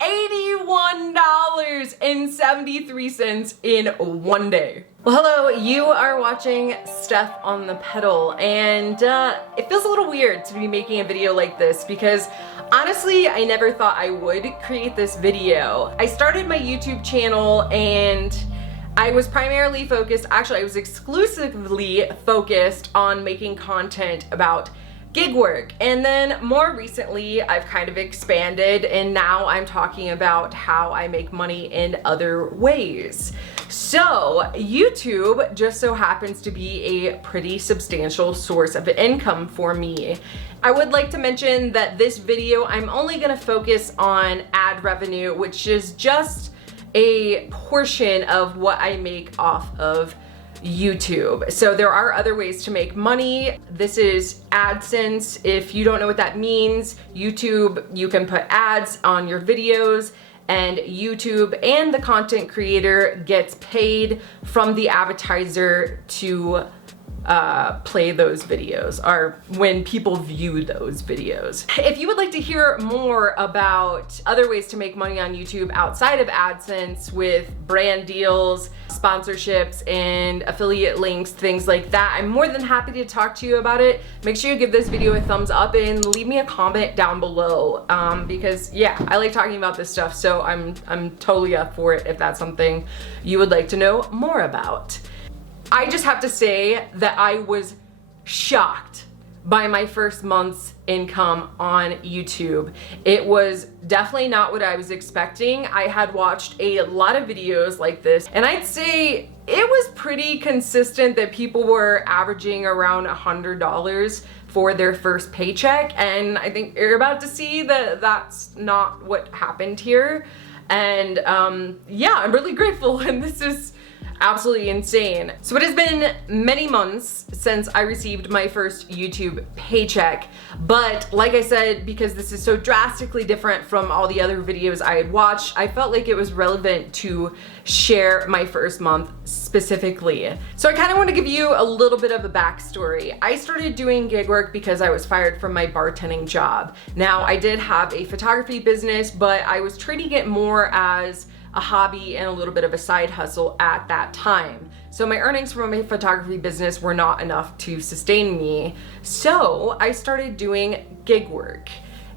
$81.73 in one day. Well, hello, you are watching Steph on the Pedal, and it feels a little weird to be making a video like this because honestly, I never thought I would create this video. I started my YouTube channel and I was primarily focused, actually I was exclusively focused on making content about gig work. And then more recently, I've kind of expanded and now I'm talking about how I make money in other ways. So YouTube just so happens to be a pretty substantial source of income for me. I would like to mention that this video, I'm only gonna focus on ad revenue, which is just a portion of what I make off of YouTube. So there are other ways to make money. This is AdSense. If you don't know what that means, YouTube, you can put ads on your videos and YouTube and the content creator gets paid from the advertiser to play those videos or when people view those videos. If you would like to hear more about other ways to make money on YouTube outside of AdSense with brand deals, sponsorships, and affiliate links, things like that, I'm more than happy to talk to you about it. Make sure you give this video a thumbs up and leave me a comment down below because yeah, I like talking about this stuff, so I'm totally up for it if that's something you would like to know more about. I just have to say that I was shocked by my first month's income on YouTube. It was definitely not what I was expecting. I had watched a lot of videos like this, and I'd say it was pretty consistent that people were averaging around $100 for their first paycheck, and I think you're about to see that that's not what happened here. And yeah, I'm really grateful, and this is absolutely insane. So it has been many months since I received my first YouTube paycheck, but like I said, because this is so drastically different from all the other videos I had watched, I felt like it was relevant to share my first month specifically. So I kind of want to give you a little bit of a backstory. I started doing gig work because I was fired from my bartending job. Now, I did have a photography business, but I was treating it more as a hobby and a little bit of a side hustle at that time. So my earnings from my photography business were not enough to sustain me. So I started doing gig work.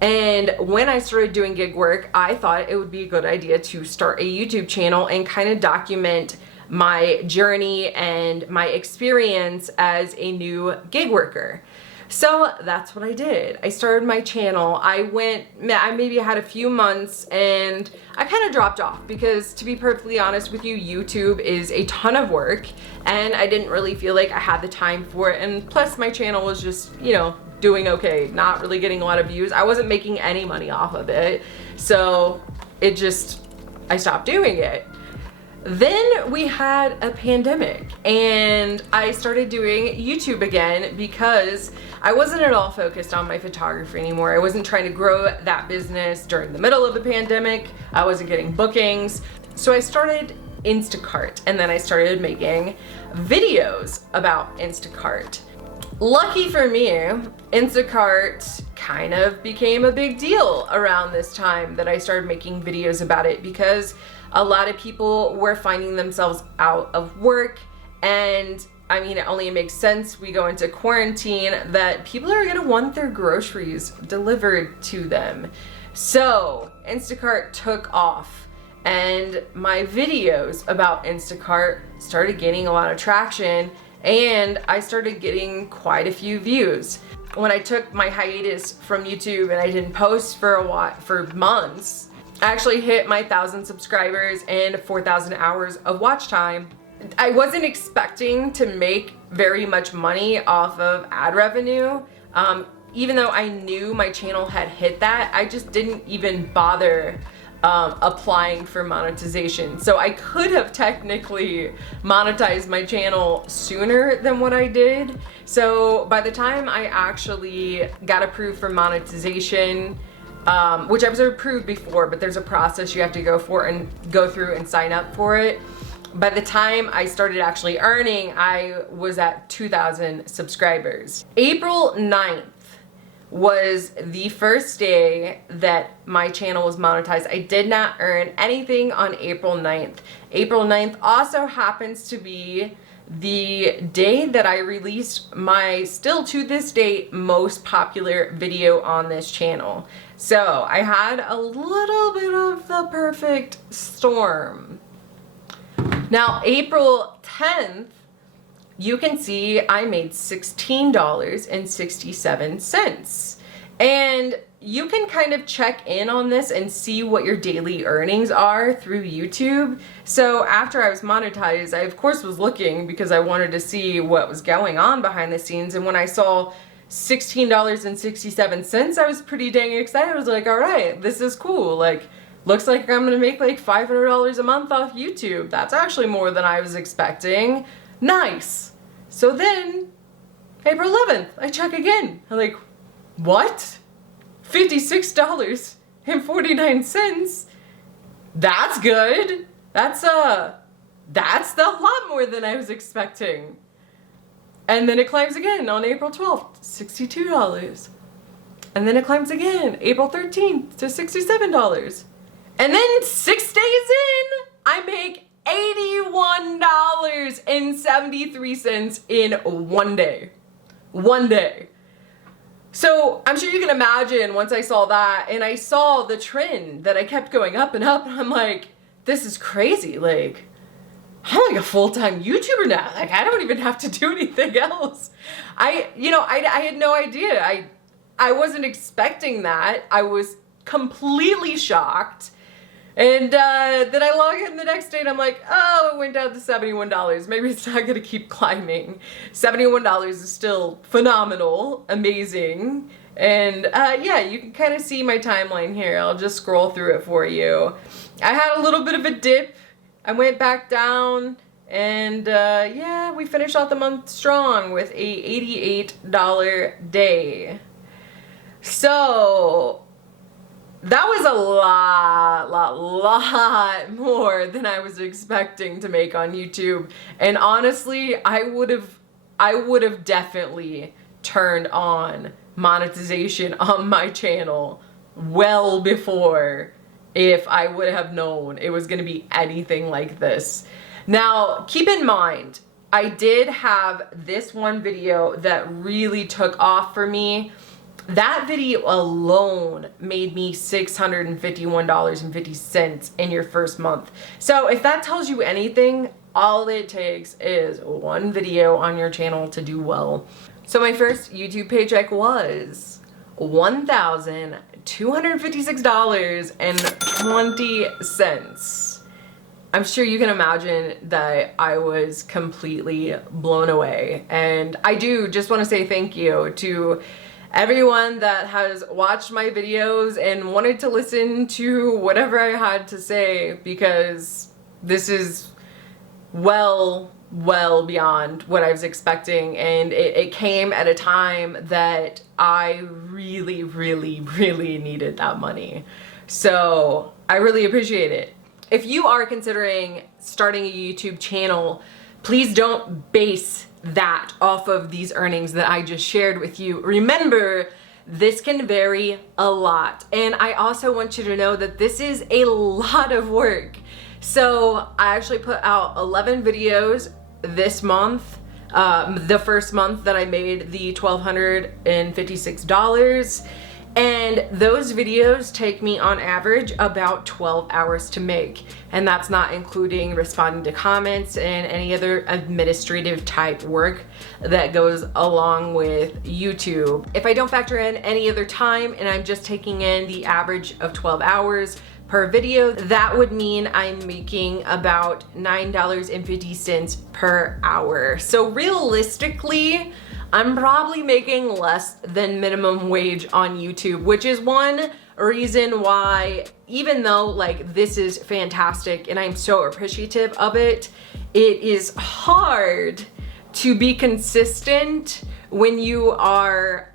And when I started doing gig work, I thought it would be a good idea to start a YouTube channel and kind of document my journey and my experience as a new gig worker. So that's what I did. I started my channel. I maybe had a few months and I kind of dropped off because, to be perfectly honest with you, YouTube is a ton of work and I didn't really feel like I had the time for it. And plus my channel was just, you know, doing okay, not really getting a lot of views. I wasn't making any money off of it. So I stopped doing it. Then we had a pandemic and I started doing YouTube again because I wasn't at all focused on my photography anymore. I wasn't trying to grow that business during the middle of a pandemic. I wasn't getting bookings. So I started Instacart and then I started making videos about Instacart. Lucky for me, Instacart kind of became a big deal around this time that I started making videos about it because a lot of people were finding themselves out of work, and I mean, it only makes sense, we go into quarantine, that people are gonna want their groceries delivered to them. So Instacart took off and my videos about Instacart started gaining a lot of traction and I started getting quite a few views. When I took my hiatus from YouTube and I didn't post for months, I actually hit my 1,000 subscribers and 4,000 hours of watch time. I wasn't expecting to make very much money off of ad revenue. Even though I knew my channel had hit that, I just didn't even bother applying for monetization. So I could have technically monetized my channel sooner than what I did. So by the time I actually got approved for monetization, which I was approved before, but there's a process you have to go through and sign up for it. By the time I started actually earning, I was at 2,000 subscribers. April 9th was the first day that my channel was monetized. I did not earn anything on April 9th. April 9th also happens to be the day that I released my, still to this date, most popular video on this channel. So I had a little bit of the perfect storm. Now, April 10th, you can see I made $16.67. And you can kind of check in on this and see what your daily earnings are through YouTube. So after I was monetized, I of course was looking because I wanted to see what was going on behind the scenes. And when I saw $16.67, I was pretty dang excited. I was like, all right, this is cool. Like, looks like I'm gonna make like $500 a month off YouTube. That's actually more than I was expecting. Nice. So then, April 11th, I check again. I'm like, what? $56.49. That's good. That's a lot more than I was expecting. And then it climbs again on April 12th, $62. And then it climbs again, April 13th to $67. And then 6 days in, I make $81.73 in one day. One day. So I'm sure you can imagine once I saw that and I saw the trend that I kept going up and up, and I'm like, this is crazy. Like, I'm like a full-time YouTuber now. Like, I don't even have to do anything else. I had no idea. I wasn't expecting that. I was completely shocked. And then I log in the next day and I'm like, oh, it went down to $71. Maybe it's not gonna keep climbing. $71 is still phenomenal, amazing. And yeah, you can kind of see my timeline here. I'll just scroll through it for you. I had a little bit of a dip. I went back down and yeah, we finished out the month strong with a $88 day. So that was a lot more than I was expecting to make on YouTube. And honestly, I would have definitely turned on monetization on my channel well before if I would have known it was gonna be anything like this. Now, keep in mind, I did have this one video that really took off for me. That video alone made me $651.50 in your first month. So if that tells you anything, all it takes is one video on your channel to do well. So my first YouTube paycheck was $1,256.20. I'm sure you can imagine that I was completely blown away. And I do just want to say thank you to everyone that has watched my videos and wanted to listen to whatever I had to say, because this is well beyond what I was expecting, and it came at a time that I really needed that money. So I really appreciate it. If you are considering starting a YouTube channel, please don't base that off of these earnings that I just shared with you. Remember, this can vary a lot. And I also want you to know that this is a lot of work. So I actually put out 11 videos this month, the first month that I made the $1,256. And those videos take me on average about 12 hours to make. And that's not including responding to comments and any other administrative type work that goes along with YouTube. If I don't factor in any other time and I'm just taking in the average of 12 hours per video, that would mean I'm making about $9.50 per hour. So realistically, I'm probably making less than minimum wage on YouTube, which is one reason why, even though like this is fantastic and I'm so appreciative of it, it is hard to be consistent when you are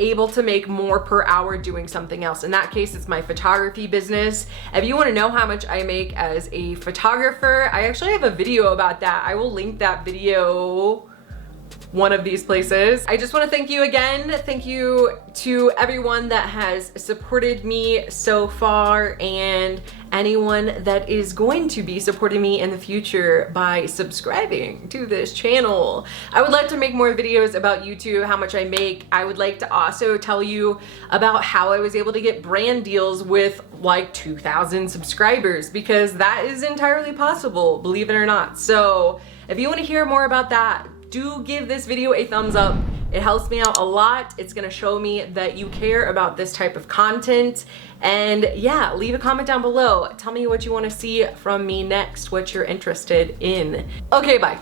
able to make more per hour doing something else. In that case, it's my photography business. If you want to know how much I make as a photographer, I actually have a video about that. I will link that video one of these places. I just want to thank you again. Thank you to everyone that has supported me so far and anyone that is going to be supporting me in the future by subscribing to this channel. I would like to make more videos about YouTube, how much I make. I would like to also tell you about how I was able to get brand deals with like 2,000 subscribers, because that is entirely possible, believe it or not. So if you want to hear more about that, do give this video a thumbs up. It helps me out a lot. It's gonna show me that you care about this type of content. And yeah, leave a comment down below. Tell me what you wanna see from me next, what you're interested in. Okay, bye.